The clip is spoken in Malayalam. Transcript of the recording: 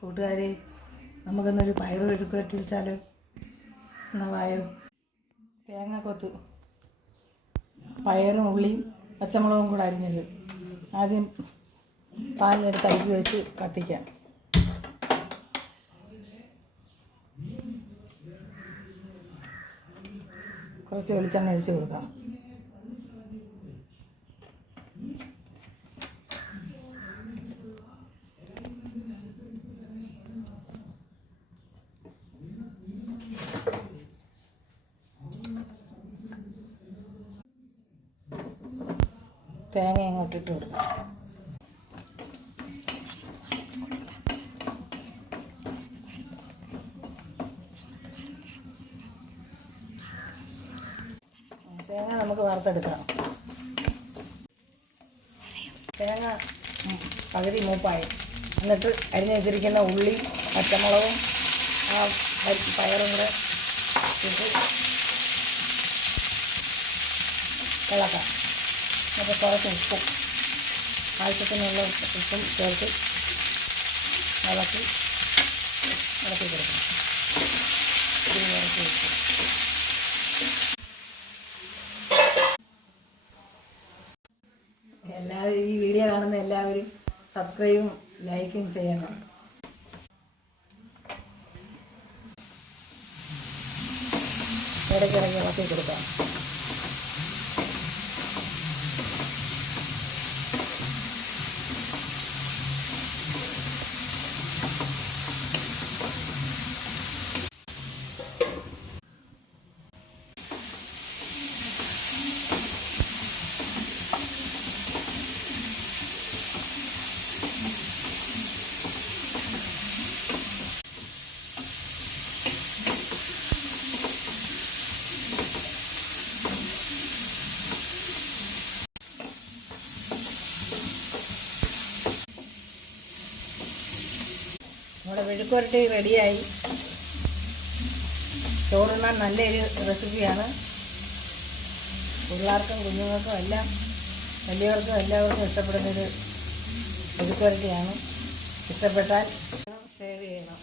കൂട്ടുകാരെ, നമുക്കൊന്നൊരു പയറ് മെഴുക്കുവരട്ടി വെച്ചാലോ? എന്നാൽ വായോ. തേങ്ങാക്കൊത്ത്, പയറും ഉള്ളിയും പച്ചമുളകും കൂടെ അരിഞ്ഞത് ആദ്യം പാലിനെടുത്ത് അരിഞ്ഞ് വെച്ച് കത്തിക്കാം. കുറച്ച് വെളിച്ചെണ്ണ ഒഴിച്ച് കൊടുക്കാം. തേങ്ങ അങ്ങോട്ടിട്ട് കൊടുക്കാം. തേങ്ങ നമുക്ക് വറുത്തെടുക്കാം. തേങ്ങ പകുതി മൂപ്പായി. എന്നിട്ട് അരിഞ്ഞ് വെച്ചിരിക്കുന്ന ഉള്ളി പച്ചമുളകും ആ പയറും കൂടെ ഇട്ട് ഇളക്കാം. അപ്പോൾ കുറച്ച് ഉപ്പും ആവശ്യത്തിനുള്ള ഉപ്പും ചേർത്ത് ഇളക്കി കൊടുക്കണം. കുറച്ച് ഉപ്പ്. ഈ വീഡിയോ കാണുന്ന എല്ലാവരും സബ്സ്ക്രൈബും ലൈക്കും ചെയ്യണം. ഇടയ്ക്കിടയ്ക്ക് ഇളക്കി കൊടുക്കാം. നമ്മുടെ മെഴുക്കുവരട്ടി റെഡിയായി. ചോറുണ്ണാൻ നല്ലൊരു റെസിപ്പിയാണ്. പിള്ളേർക്കും കുഞ്ഞുങ്ങൾക്കും എല്ലാം വലിയവർക്കും എല്ലാവർക്കും ഇഷ്ടപ്പെടുന്നൊരു മെഴുക്കുവരട്ടിയാണ്. ഇഷ്ടപ്പെട്ടാൽ ഷെയർ ചെയ്യണം.